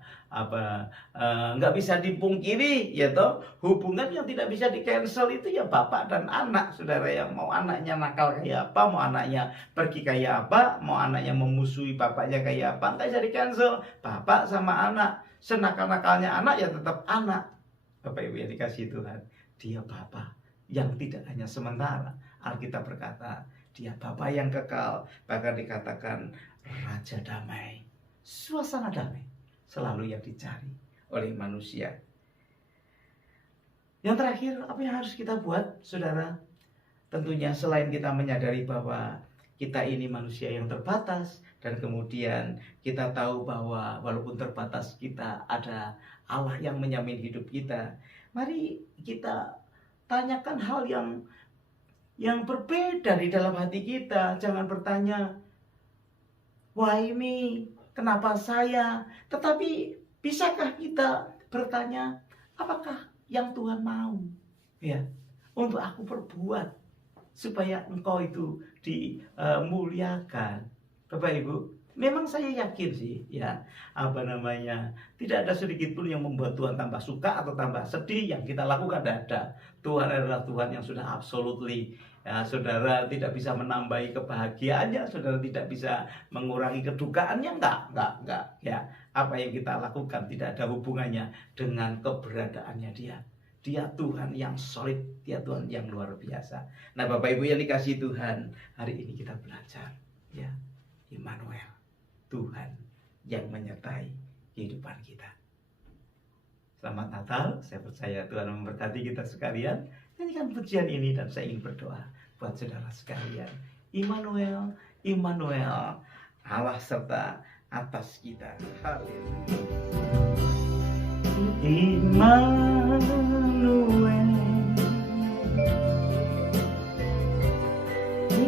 nggak bisa dipungkiri, ya toh. Hubungan yang tidak bisa di cancel itu ya Bapak dan anak, saudara. Yang mau anaknya nakal kayak apa, mau anaknya pergi kayak apa, mau anaknya memusuhi bapaknya kayak apa, nggak bisa di cancel. Bapak sama anak, senakal-nakalnya anak ya tetap anak. Bapak Ibu yang dikasihi Tuhan, dia Bapa yang tidak hanya sementara. Alkitab berkata dia Bapa yang kekal, bahkan dikatakan Raja damai. Suasana damai selalu yang dicari oleh manusia. Yang terakhir, apa yang harus kita buat, saudara? Tentunya selain kita menyadari bahwa kita ini manusia yang terbatas, dan kemudian kita tahu bahwa walaupun terbatas kita ada Allah yang menjamin hidup kita. Mari kita tanyakan hal yang berbeda di dalam hati kita. Jangan bertanya, why me? Kenapa saya? Tetapi bisakah kita bertanya, apakah yang Tuhan mau, ya, untuk aku perbuat supaya engkau itu dimuliakan? Bapak Ibu, memang saya yakin sih, ya, tidak ada sedikit pun yang membuat Tuhan tambah suka atau tambah sedih. Yang kita lakukan tidak ada. Tuhan adalah Tuhan yang sudah absolutely, ya, saudara tidak bisa menambahi kebahagiaannya, saudara tidak bisa mengurangi kedukaannya, enggak, ya. Apa yang kita lakukan tidak ada hubungannya dengan keberadaannya dia. Dia Tuhan yang solid, dia Tuhan yang luar biasa. Nah, Bapak Ibu yang dikasihi Tuhan, hari ini kita belajar, ya, Immanuel, Tuhan yang menyertai kehidupan kita. Selamat Natal, saya percaya Tuhan memberkati kita sekalian. Nyanyikan pujian ini dan saya ingin berdoa buat saudara sekalian. Immanuel, Immanuel, Allah serta atas kita. Haleluya. Immanuel,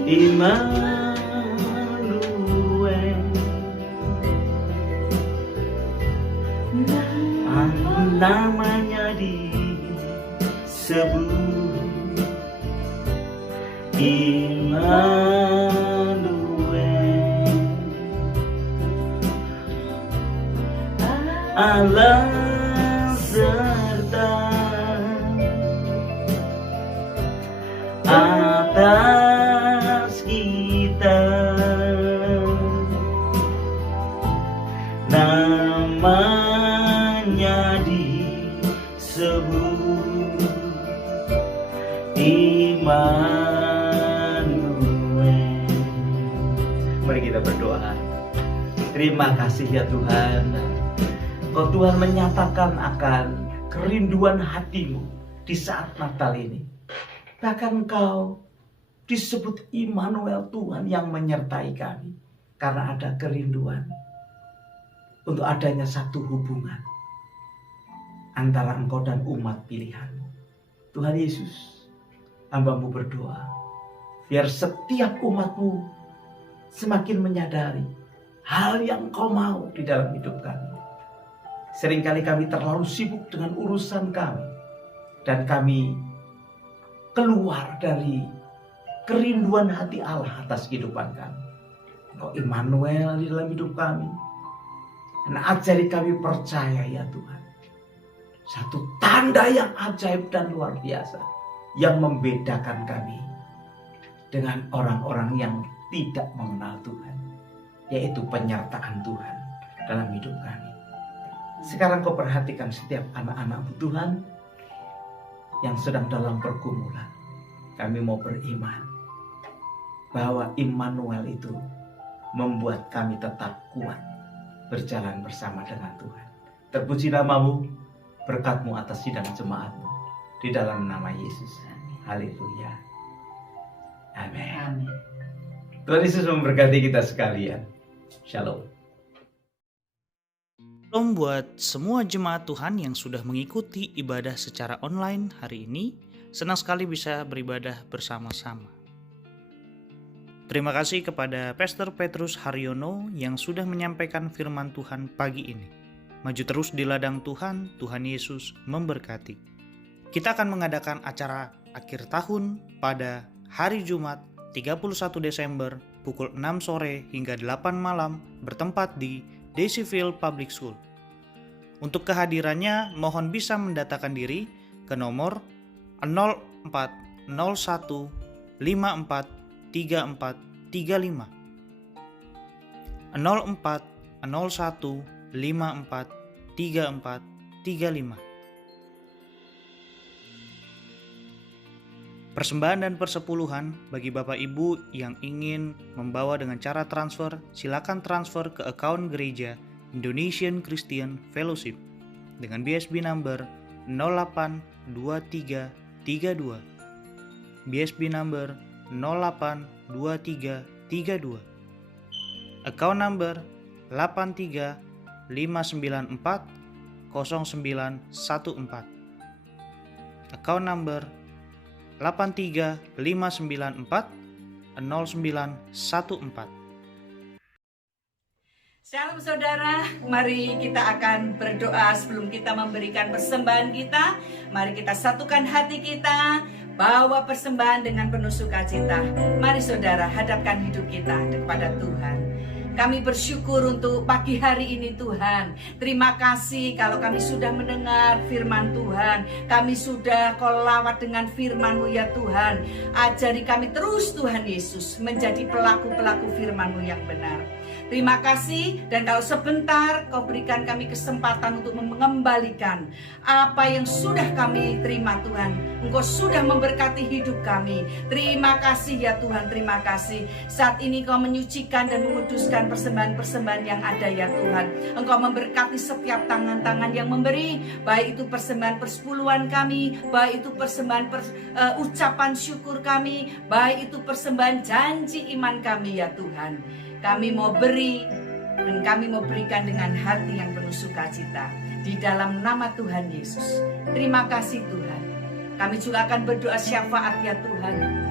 Immanuel, namanya disebut Immanuel, Allah serta atas kita, namanya disebut Immanuel. Mari kita berdoa. Terima kasih ya Tuhan, Kau Tuhan menyatakan akan kerinduan hatimu di saat Natal ini. Bahkan Engkau disebut Immanuel, Tuhan yang menyertai kami, karena ada kerinduan untuk adanya satu hubungan antara Engkau dan umat pilihan-Mu. Tuhan Yesus, hamba-Mu berdoa, biar setiap umat-Mu semakin menyadari hal yang Engkau mau di dalam hidup kami. Seringkali kami terlalu sibuk dengan urusan kami, dan kami keluar dari kerinduan hati Allah atas kehidupan kami. Engkau Immanuel di dalam hidup kami. Dan ajari kami percaya ya Tuhan. Satu tanda yang ajaib dan luar biasa yang membedakan kami dengan orang-orang yang tidak mengenal Tuhan, yaitu penyertaan Tuhan dalam hidup kami. Sekarang Kau perhatikan setiap anak-anak-Mu Tuhan yang sedang dalam pergumulan. Kami mau beriman bahwa Immanuel itu membuat kami tetap kuat berjalan bersama dengan Tuhan. Terpuji nama-Mu, berkat-Mu atas sidang jemaat-Mu, di dalam nama Yesus. Haleluya. Amin. Tuhan Yesus memberkati kita sekalian. Shalom. Shalom buat semua jemaat Tuhan yang sudah mengikuti ibadah secara online hari ini. Senang sekali bisa beribadah bersama-sama. Terima kasih kepada Pastor Petrus Haryono yang sudah menyampaikan firman Tuhan pagi ini. Maju terus di ladang Tuhan, Tuhan Yesus memberkati. Kita akan mengadakan acara akhir tahun pada hari Jumat 31 Desember pukul 6 sore hingga 8 malam bertempat di Daisyville Public School. Untuk kehadirannya mohon bisa mendatakan diri ke nomor 0401 54 3435 0401 54 3435. Persembahan dan persepuluhan bagi Bapak Ibu yang ingin membawa dengan cara transfer, silakan transfer ke akun gereja Indonesian Christian Fellowship dengan BSB number 082332, BSB number 082332, account number 8359400914, account number 8359400914. Shalom saudara, mari kita akan berdoa sebelum kita memberikan persembahan kita. Mari kita satukan hati kita, bawa persembahan dengan penuh sukacita. Mari saudara, hadapkan hidup kita kepada Tuhan. Kami bersyukur untuk pagi hari ini Tuhan. Terima kasih kalau kami sudah mendengar firman Tuhan. Kami sudah Kau lawat dengan firman-Mu ya Tuhan. Ajari kami terus Tuhan Yesus menjadi pelaku-pelaku firman-Mu yang benar. Terima kasih, dan kalau sebentar Kau berikan kami kesempatan untuk mengembalikan apa yang sudah kami terima Tuhan. Engkau sudah memberkati hidup kami. Terima kasih ya Tuhan, terima kasih. Saat ini Kau menyucikan dan menguduskan persembahan-persembahan yang ada ya Tuhan. Engkau memberkati setiap tangan-tangan yang memberi, baik itu persembahan persepuluhan kami, baik itu persembahan ucapan syukur kami, baik itu persembahan janji iman kami ya Tuhan. Kami mau beri dan kami mau berikan dengan hati yang penuh sukacita di dalam nama Tuhan Yesus. Terima kasih Tuhan. Kami juga akan berdoa syafaat ya Tuhan,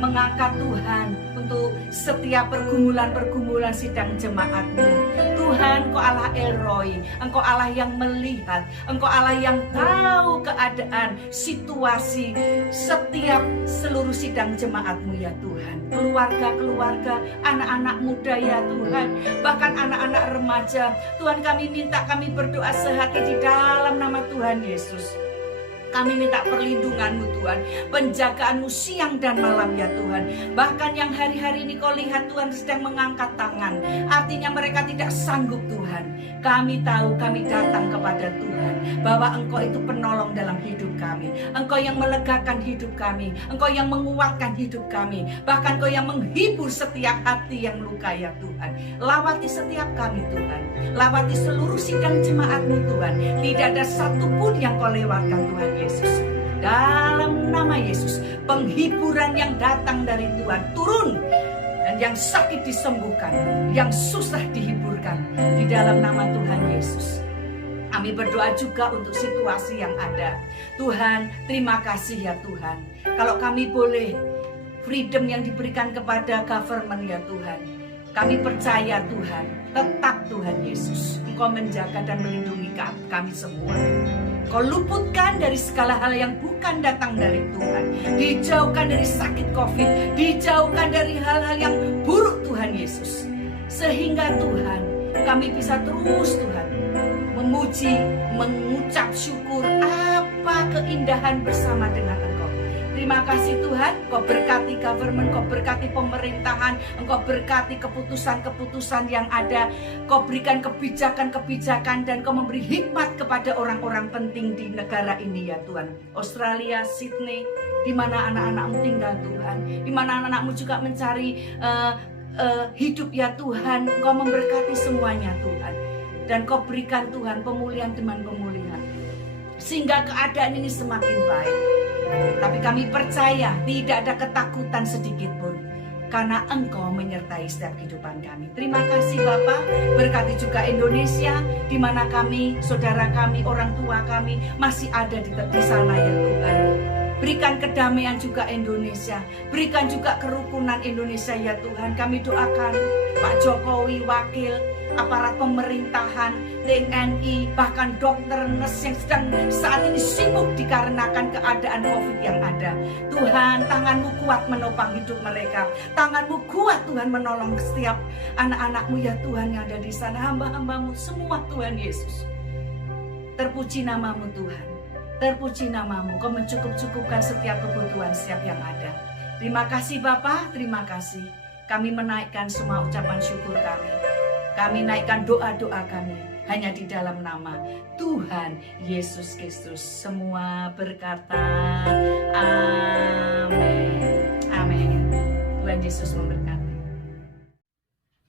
mengangkat Tuhan untuk setiap pergumulan-pergumulan sidang jemaat-Mu. Tuhan, Engkau Allah El-Roy, Engkau Allah yang melihat, Engkau Allah yang tahu keadaan, situasi setiap seluruh sidang jemaat-Mu ya Tuhan. Keluarga-keluarga, anak-anak muda ya Tuhan, bahkan anak-anak remaja. Tuhan, kami minta, kami berdoa sehati di dalam nama Tuhan Yesus. Kami minta perlindungan-Mu Tuhan, penjagaan-Mu siang dan malam ya Tuhan. Bahkan yang hari-hari ini Kau lihat Tuhan sedang mengangkat tangan, artinya mereka tidak sanggup Tuhan. Kami tahu, kami datang kepada Tuhan bahwa Engkau itu penolong dalam hidup kami. Engkau yang melegakan hidup kami, Engkau yang menguatkan hidup kami, bahkan Engkau yang menghibur setiap hati yang luka ya Tuhan. Lawati setiap kami Tuhan, lawati seluruh sidang jemaat-Mu Tuhan. Tidak ada satupun yang Kau lewatkan Tuhan Yesus. Dalam nama Yesus, penghiburan yang datang dari Tuhan turun dan yang sakit disembuhkan, yang susah dihiburkan di dalam nama Tuhan Yesus. Kami berdoa juga untuk situasi yang ada. Tuhan, terima kasih ya Tuhan. Kalau kami boleh freedom yang diberikan kepada government ya Tuhan. Kami percaya Tuhan, tetap Tuhan Yesus, Engkau menjaga dan melindungi kami semua. Kau luputkan dari segala hal yang bukan datang dari Tuhan. Dijauhkan dari sakit COVID, dijauhkan dari hal-hal yang buruk Tuhan Yesus. Sehingga Tuhan, kami bisa terus Tuhan memuji, mengucap syukur apa keindahan bersama dengan Engkau. Terima kasih Tuhan, Kau berkati government, Kau berkati pemerintahan, Engkau berkati keputusan-keputusan yang ada, Kau berikan kebijakan-kebijakan dan Kau memberi hikmat kepada orang-orang penting di negara ini ya Tuhan. Australia, Sydney, di mana anak-anak-Mu tinggal Tuhan, di mana anak-anak-Mu juga mencari hidup ya Tuhan. Kau memberkati semuanya Tuhan, dan Kau berikan Tuhan pemulihan demi pemulihan, sehingga keadaan ini semakin baik. Tapi kami percaya tidak ada ketakutan sedikit pun, karena Engkau menyertai setiap kehidupan kami. Terima kasih Bapa, berkati juga Indonesia, di mana kami, saudara kami, orang tua kami masih ada di sana ya Tuhan. Berikan kedamaian juga Indonesia, berikan juga kerukunan Indonesia ya Tuhan. Kami doakan Pak Jokowi, wakil, aparat pemerintahan, TNI, bahkan dokter, nurse yang sedang saat ini sibuk dikarenakan keadaan COVID yang ada. Tuhan, tangan-Mu kuat menopang hidup mereka. Tangan-Mu kuat Tuhan menolong setiap anak-anak-Mu ya Tuhan yang ada di sana. Hamba-hamba-Mu semua Tuhan Yesus. Terpuji nama-Mu Tuhan. Terpuji nama-Mu. Kau mencukup-cukupkan setiap kebutuhan setiap yang ada. Terima kasih Bapa, terima kasih. Kami menaikkan semua ucapan syukur kami. Kami naikkan doa-doa kami hanya di dalam nama Tuhan Yesus Kristus. Semua berkata amin. Amin. Tuhan Yesus memberkati.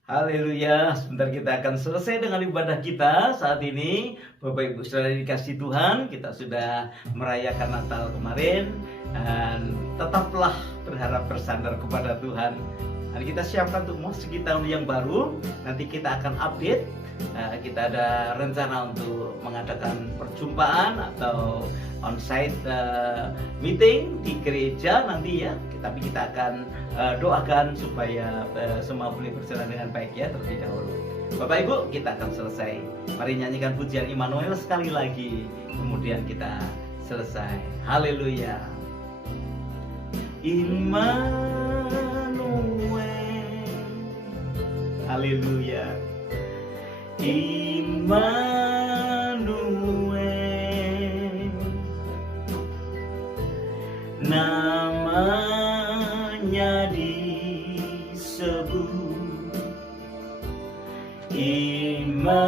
Haleluya, sebentar kita akan selesai dengan ibadah kita saat ini. Bapak Ibu Saudara dikasih Tuhan, kita sudah merayakan Natal kemarin, dan tetaplah berharap bersandar kepada Tuhan. Nanti kita siapkan untuk memasuki tahun yang baru. Nanti kita akan update. Kita ada rencana untuk mengadakan perjumpaan atau on-site meeting di gereja nanti ya. Tapi kita akan doakan supaya semua boleh berjalan dengan baik ya terlebih dahulu. Bapak Ibu, kita akan selesai. Mari nyanyikan pujian Immanuel sekali lagi. Kemudian kita selesai. Haleluya. Haleluya. Immanuel, namanya disebut Immanuel,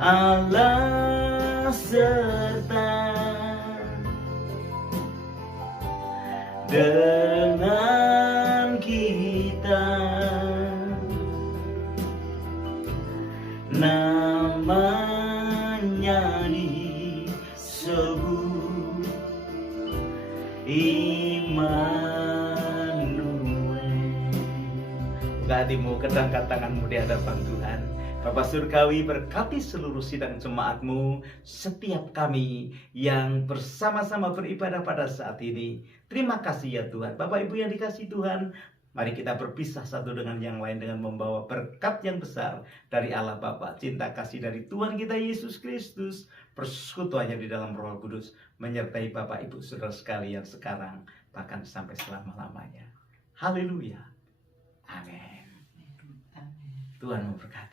Allah serta dengan kita, namanya disebut Immanuel. Buka hatimu, kedangkan tanganmu di hadapan Tuhan. Bapa Surgawi, berkati seluruh sidang jemaat-Mu, setiap kami yang bersama-sama beribadah pada saat ini. Terima kasih ya Tuhan. Bapak Ibu yang dikasihi Tuhan, mari kita berpisah satu dengan yang lain dengan membawa berkat yang besar dari Allah Bapa, cinta kasih dari Tuhan kita Yesus Kristus, persekutuannya di dalam Roh Kudus menyertai Bapak Ibu Saudara sekalian sekarang bahkan sampai selama-lamanya. Haleluya. Amin. Tuhan memberkati.